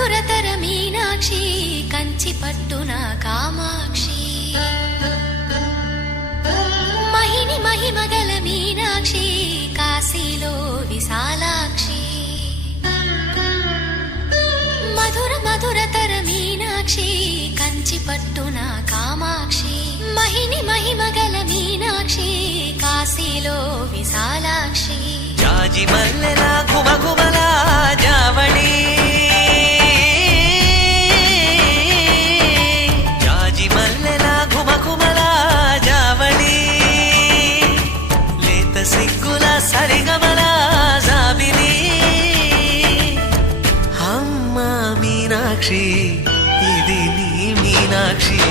మధురతర మీనాక్షి కంచి పట్టున కామాక్షి మహిని మహిమగల మీనాక్షి కాశీలో విశాలాక్షి మధుర మధురతర మీనాక్షి కంచి పట్టున కామాక్షి మహిని మహిమగల మీనాక్షి కాశీలో విశాలాక్షి జాజి మల్లెల గుమగుమల జావళి జాజి మల్లెల గుమగుమల జావళి లేత సిగ్గుల సరిగమల జాబిలి అమ్మ మీనాక్షి ఇది నీ మీనాక్షి